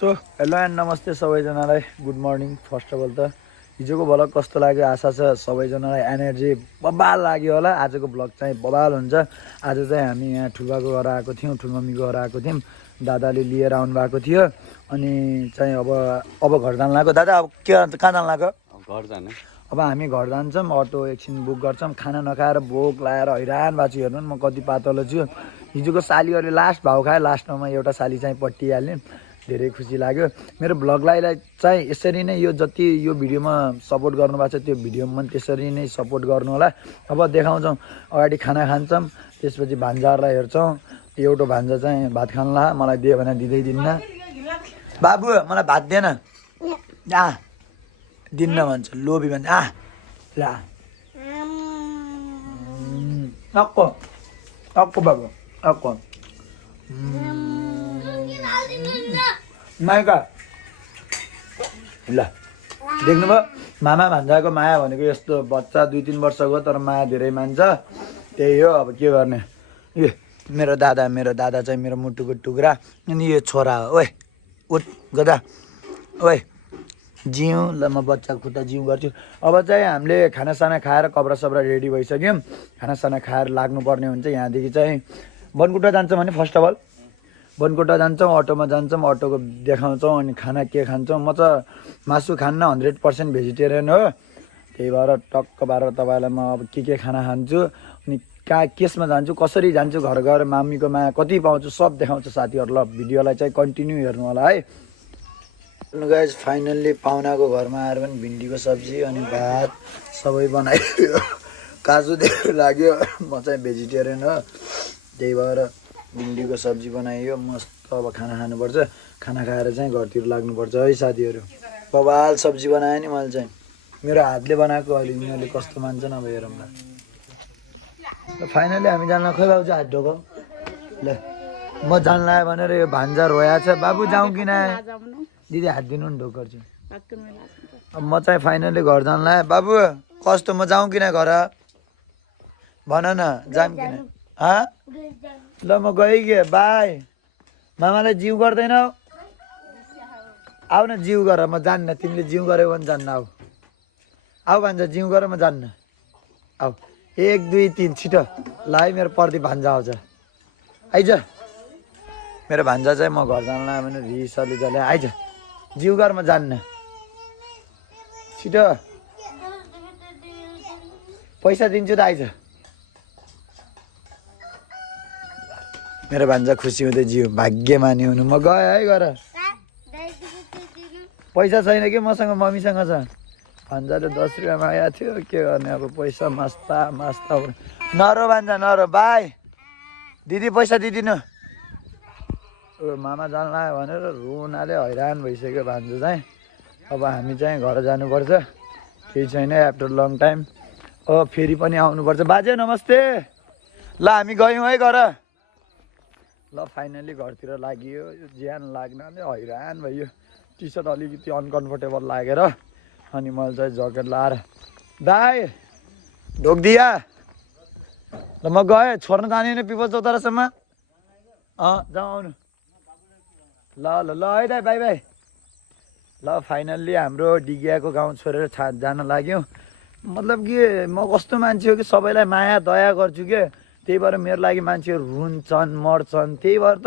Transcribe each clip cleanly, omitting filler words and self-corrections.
So hello and नमस्ते सबैजनालाई good morning first of all त हिजोको भ्लग कस्तो लाग्यो आशा छ सबैजनालाई एनर्जी बबाल लाग्यो होला आजको भ्लग चाहिँ बबाल हुन्छ आज चाहिँ हामी यहाँ ठुल्बाको घर आएको थियौँ ठुलमम्मीको घर आएको थियौँ दादाले लिएर आउनु भएको थियो अनि चाहिँ अब घर जान लाग्यो दादा अब कहाँ जान लाग्यो घर जाने अब हामी घर जान्छौँ अटो एकछिन बुक गर्छौँ खाना नखाएर भोक लगाएर हैरान भएको छु हेर्नु म कति पातलो छु हिजोको सालीहरूले लास्ट भाउ खायो लास्टमा एउटा साली चाहिँ पट्टिहाल्ने धेरै खुसी लाग्यो मेरो भ्लगलाई चाहिँ यसरी नै यो जति यो भिडियोमा सपोर्ट गर्नुभएको छ त्यो भिडियोमा पनि त्यसरी नै सपोर्ट गर्नु होला अब देखाउँछौँ अगाडि खाना खान्छौँ त्यसपछि भान्जाहरूलाई हेर्छौँ एउटा भान्जा चाहिँ भात खान्ला मलाई दियो भने दिँदै दिन्न बाबु मलाई भात दिएन दिन्न भन्छ लोभी भन्छ ला अक्को अक्को बाबु अक्को माइका ल देख्नुभयो मामा भान्जाको माया भनेको यस्तो बच्चा 2-3 वर्षको तर माया धेरै मान्छ त्यही हो अब के गर्ने ए मेरो दादा चाहिँ मेरो मुटुको टुक्रा अनि यो छोरा हो ओए उठ गदा ओए जिउँ ल म बच्चाको खुट्टा जिउँ गर्छु अब चाहिँ हामीले खानासाना खाएर कपडा सपडा रेडी भइसक्यौँ खानासाना खाएर लाग्नुपर्ने हुन्छ यहाँदेखि चाहिँ बनकुटा जान्छौँ भने फर्स्ट अफ अल बनकुटा जान्छौँ अटोमा जान्छौँ अटोको देखाउँछौँ अनि खाना के खान्छौँ म चाहिँ मासु खान्न 100% भेजिटेरियन हो त्यही भएर टक्क बाह्र तपाईँलाई म अब के खाना खान्छु अनि कहाँ केसमा जान्छु कसरी जान्छु घर गएर मामीको माया कति पाउँछु सब देखाउँछु साथीहरू ल भिडियोलाई चाहिँ कन्टिन्यू हेर्नु होला है गाइज फाइनल्ली पाहुनाको घरमा आएर पनि भिन्डीको सब्जी अनि भात सबै बनायो काजुदेखि लाग्यो म चाहिँ भेजिटेरियन हो त्यही भएर भिन्डीको सब्जी बनाइयो मस्त अब खाना खानुपर्छ खाना खाएर चाहिँ घरतिर लाग्नुपर्छ है साथीहरू बबाल सब्जी बनाएँ नि मैले चाहिँ मेरो हातले बनाएको अहिले यिनीहरूले कस्तो मान्छन् अब हेरौँ ल फाइनली हामी जान खोइ बाबु चाहिँ हात ढोकौँ ल म जान लाग्यो भनेर यो भान्जा रोया छ बाबु जाउँ किन दिदी हात दिनु नि ढोक गर्छु अब म चाहिँ फाइनली घर जान लाग्यो बाबु कस्तो म जाउँ किन घर भन न जाऊँ किन ल म गइगएँ बाई मामालाई जिउ गर्दैनौ आऊ न जिउ गर म जान्न तिमीले जिउ गर्यो भने जान्न आऊ भन्छ जिउ गर म जान्न आऊ 1 2 3 छिटो ल है मेरो पर्दि भान्जा आउँछ आइज मेरो भान्जा चाहिँ म घर जान लाग्यो भने रिसले जले आइज जिउ गर म जान्न छिटो पैसा दिन्छु त आइज मेरो भान्जा खुसी हुँदै जिउ भाग्यमानी हुनु म गएँ है गर पैसा छैन कि मसँग मम्मीसँग छ भान्जाले 10 रुपियाँ मागेको थियो के गर्ने अब पैसा मास्ता नरो भान्जा नरो बाई दिदी पैसा दिदिनु मामा जान लाग्यो भनेर रुनाले हैरान भइसक्यो भान्जा चाहिँ अब हामी चाहिँ घर जानुपर्छ केही छैन आफ्टर लङ टाइम अब फेरि पनि आउनुपर्छ बाजे नमस्ते ल हामी गयौँ है घर ल फाइनली घरतिर लाग्यो यो ज्यान लाग्नाले हैरान भयो टी सर्ट अलिकति अनकम्फर्टेबल लागेर अनि मैले चाहिँ ज्याकेट लाएर दाई ढोकिदिया ल म गएँ छोड्न जाने नि पिपल चौतारासम्म जाउँ आउनु ल ल ल है दाई बाई बाई ल फाइनल्ली हाम्रो डिगियाको गाउँ छोडेर जान लाग्यौँ मतलब कि म कस्तो मान्छे हो कि सबैलाई माया दया गर्छु के त्यही भएर मेरो लागि मान्छेहरू रुन्छन् मर्छन् त्यही भएर त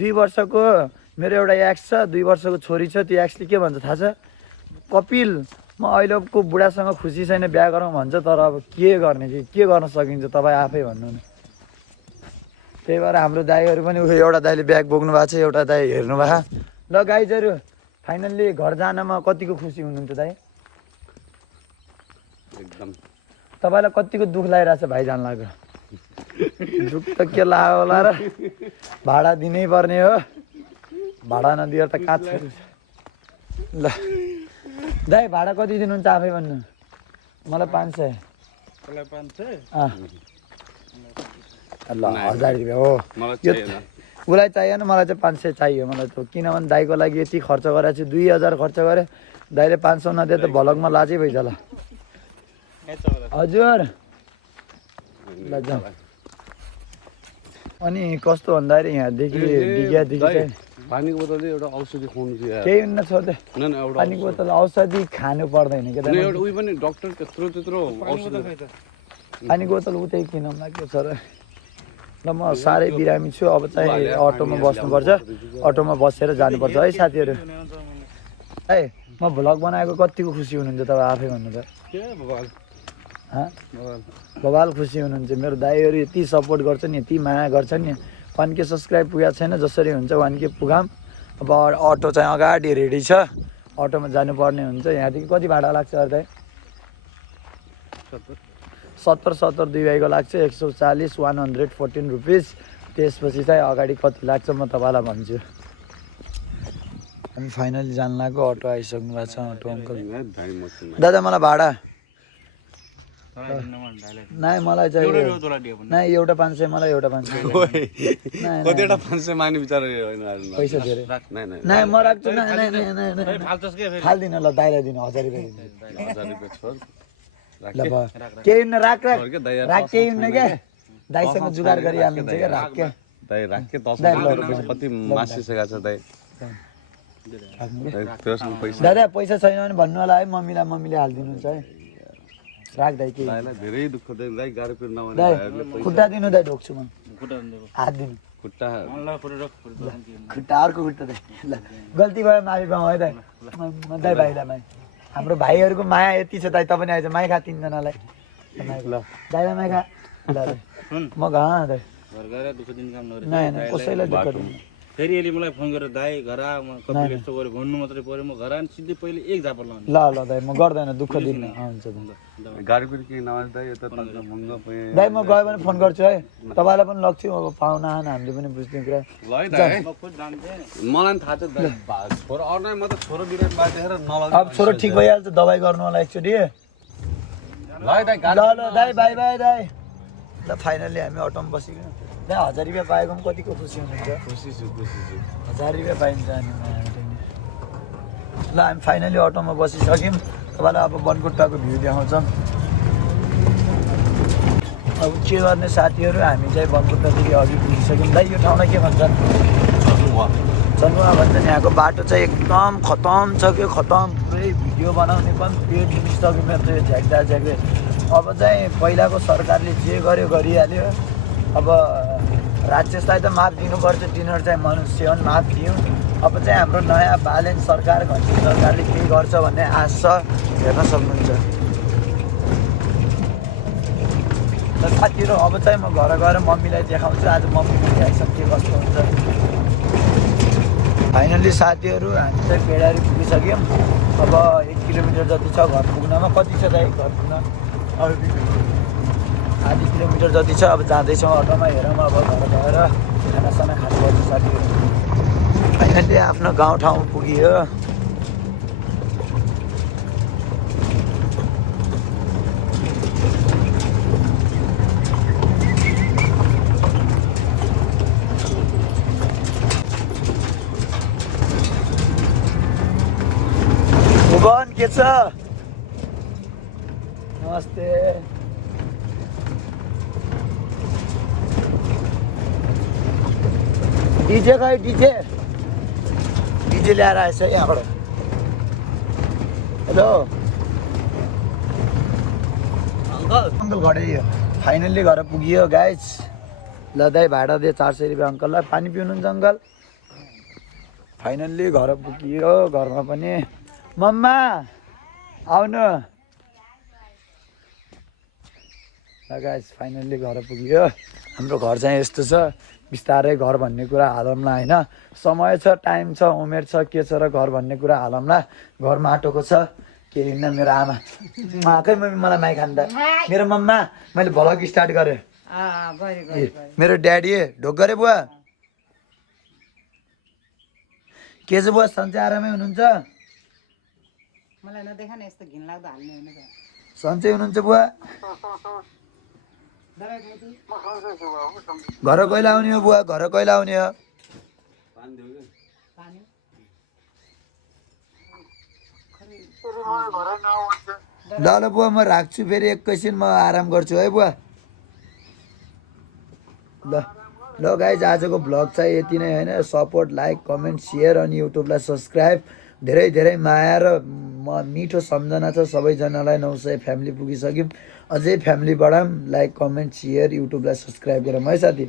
2 वर्षको मेरो एउटा एक्स छ 2 वर्षको छोरी छ त्यो एक्सले के भन्छ थाहा छ कपिल म अहिलेको बुढासँग खुसी छैन बिहा गरौँ भन्छ तर अब के गर्ने के गर्न सकिन्छ तपाईँ आफै भन्नु न त्यही भएर हाम्रो दाइहरू पनि एउटा दाइले ब्याग बोक्नु भएको छ एउटा दाइ हेर्नु भएको ल गाइजहरू फाइनल्ली घर जानमा कतिको खुसी हुनुहुन्छ दाइ एकदम तपाईँलाई कतिको दुःख लागिरहेछ भाइ जान लाग्यो दुःख त के लाग्यो होला र भाडा दिनै पर्ने हो भाडा नदिएर त कहाँ छोड्छ ल दाइ भाडा कति दिनुहुन्छ आफै भन्नु मलाई 500 ल 1000 रुपियाँ हो उसलाई चाहिएन मलाई चाहिँ 500 चाहियो मलाई त किनभने दाइको लागि यति खर्च गरेको छु 2000 खर्च गरेँ दाइले 500 नदिए त भलकमा लाजै भइज ल हजुर ल जाउँ अनि कस्तो भन्दाखेरि यहाँदेखि डिगियादेखि चाहिँ पानीको बोतल एउटा औषधि खुवाउनु थियो यार। केही हुन्न छोड्दै न न एउटा पानीको बोतल औषधि खानु पर्दैन के न एउटा उही पनि डाक्टर त्यत्रो त्यत्रो औषधि पानीको बोतल उतै किनौँ लाग्यो सर र म साह्रै बिरामी छु अब चाहिँ अटोमा बस्नुपर्छ अटोमा बसेर जानुपर्छ है साथीहरू है म भ्लग बनाएको कतिको खुसी हुनुहुन्छ तपाईँ आफै भन्नु त के बबाल बबाल खुसी हुनुहुन्छ मेरो दाइहरू यति सपोर्ट गर्छ नि यति माया गर्छ नि 1K सब्सक्राइब पुगेको छैन जसरी हुन्छ 1K पुगाम अब अटो चाहिँ अगाडि रेडी छ अटोमा जानुपर्ने हुन्छ यहाँदेखि कति भाडा लाग्छ अरे दाइ 70 दुई भाइको लाग्छ 140 114 रुपिस त्यसपछि चाहिँ अगाडि कति लाग्छ म तपाईँलाई भन्छु हामी फाइनली जानु लाग्यो अटो आइसक्नु भएको छ अटो अङ्कल दादा मलाई भाडा नाइ मलाई चाहिँ नाइ एउटा 500 मलाई एउटा 500 कतिवटा 500 माग्ने विचार होइन पैसा धेरै नाइ म राख्छु फाल्दिनँ ल दाइलाई दिनु 1000 रुपियाँ दिनु 1000 रुपैयाँ छोड ल केही हुन्न राख केही हुन्न क्या दाइसँग जुगाड गरिहाल्नुहुन्छ क्या राख क्या दाइ राख के 10 रुपैयाँ कति मासिसकेको छ दाइ दादा पैसा छैन भने भन्नु होला है मम्मीले हालिदिनुहुन्छ है राख दाइ के दाइलाई धेरै दुःख दिनु दाइ गाडी पिर नभने दाइ खुट्टा दिनु दाइ ढोक्छु म हात दिनु खुट्टा खुट्टा अर्को खुट्टा दाइ ल गल्ती भयो माफी पाऊँ है दाइ दाइ भाइलाई माइ हाम्रो भाइहरूको माया यति छ दाइ तपाईँ आएछ माइ खा 3 जनालाई ल दाइलाई माइ खा ल म घाँ दाइ नाइ कसैलाई दुःख दिनु फेरि यसले मलाई फोन गरेर दाइ घर आ म कपिल यस्तो गऱ्यो भन्नु मात्रै पऱ्यो म घर आएर सिधै पहिले एक झापड लाउने ल दाइ म गर्दैन दुःख दिन्न हुन्छ गाडी पिर के नभए दाइ यता तन्त्र भङ्ग पए दाइ म गयो भने फोन गर्छु है तपाईँलाई पनि लग्छु अब पाहुना आएन हामीले पनि बुझ्ने कुरा ल है दाइ मलाई थाहा छ दाइ छोरो अरू नै म त छोरो बिरामी बात देखेर नलगे अब छोरो ठिक भइहाल्छ दबाई गर्नु होला एकचोटि ल है दाइ ल दाइ बाई बाई दाइ ल फाइनल्ली हामी अटोमा बसिगयौँ दाइ 1000 रुपियाँ पाएको पनि कतिको खुसी हुनुहुन्छ खुसी छु 1000 रुपियाँ पाइन्छ अनि ल हामी फाइनली अटोमा बसिसक्यौँ तपाईँलाई अब बनकुट्टाको भ्यू देखाउँछौँ अब के गर्ने साथीहरू हामी चाहिँ बनकुट्टादेखि अघि पुगिसक्यौँ दाइ यो ठाउँलाई के भन्छन् चनुवा भन्छन् यहाँको बाटो चाहिँ एकदम खतम छ कि खतम पुरै भिडियो बनाउने पनि पेट निस्क्यो मेरो चाहिँ झ्याक्दै अब चाहिँ पहिलाको सरकारले जे गर्यो गरिहाल्यो अब राज्यलाई त माफ दिनुपर्छ तिनीहरू चाहिँ मनुष्य हुन् माफ दियौँ अब चाहिँ हाम्रो नयाँ बालेन सरकार घन्टी सरकारले के गर्छ भन्ने आश छ हेर्न सक्नुहुन्छ र साथीहरू अब चाहिँ म घर गएर मम्मीलाई देखाउँछु आज मम्मीको रियाक्सन के कस्तो हुन्छ फाइनल्ली साथीहरू हामी चाहिँ बेडारी पुगिसक्यौँ अब 1 किलोमिटर जति छ घर पुग्नमा कति छ दाइ घर पुग्न आधी किलोमिटर जति छ अब जाँदैछौँ अटोमा हेरौँ अब घर गएर खानासाना खानुपर्छ साथीहरू फाइनल्ली आफ्नो गाउँठाउँ पुगियो भुवन के छ नमस्ते डीजे खै डीजे ल्याएर आएछ यहाँबाट हेलो अङ्कल घडे फाइनल्ली घर पुगियो गाइज ल दाइ भाडा दिए 400 रुपियाँ अङ्कललाई पानी पिउनुहुन्छ अङ्कल फाइनल्ली घर पुगियो घरमा पनि मम्मा आउनु गाइज फाइनल्ली घर पुग्यो हाम्रो घर चाहिँ यस्तो छ बिस्तारै घर भन्ने कुरा हालौँला होइन समय छ टाइम छ उमेर छ के छ र घर भन्ने कुरा हालौँला घर माटोको छ केही हुन्न मेरो आमा उहाँकै मम्मी मलाई माइ खान्छ मेरो मम्मा मैले भ्लग स्टार्ट गरेँ मेरो ड्याडी ढोक गरे बुवा के छ बुवा सन्चै आरामै हुनुहुन्छ मलाई नदेखा न यस्तो घिनलाग्दो हाल्ने होइन सन्चै हुनुहुन्छ बुवा घर कहिले आउने हो बुवा घर कहिले आउने हो ल ल बुवा म राख्छु फेरि एकैछिन म आराम गर्छु है बुवा ल ल गाइज आजको भ्लग चाहिँ यति नै होइन सपोर्ट लाइक कमेन्ट सेयर अनि युट्युबलाई सब्सक्राइब धेरै धेरै माया र मिठो सम्झना छ सबैजनालाई 900 फ्यामिली पुगिसक्यौँ अझै फ्यामिली बढाऊँ लाइक कमेन्ट सेयर युट्युबलाई सब्सक्राइब गरौँ है साथी